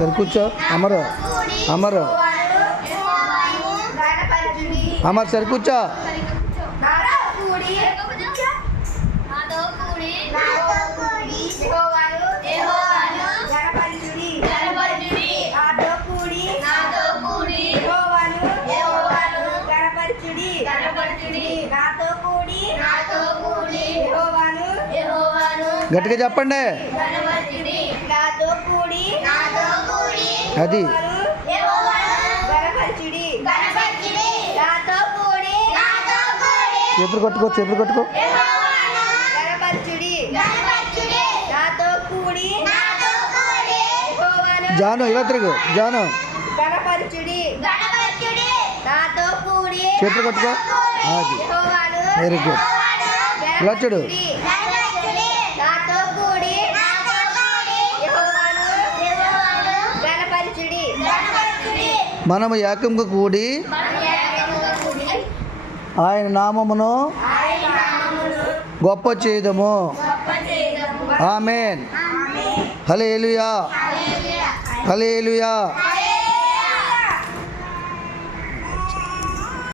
సరే కూర్చో. అమరు అమరు అమర్ సరే కూర్చో. గట్టిగా చెప్పండి. అది చేతులు కొట్టుకో, చేతులు కొట్టుకో. జాను ఇలా తిరుగు. జాను చేతులు కొట్టుకో. అది వెరీ గుడ్. ఇలా చూడు. మనము ఏకంగా కూడి ఆయన నామమును గొప్ప చేయదము. ఆమేన్. హల్లెలూయా, హల్లెలూయా.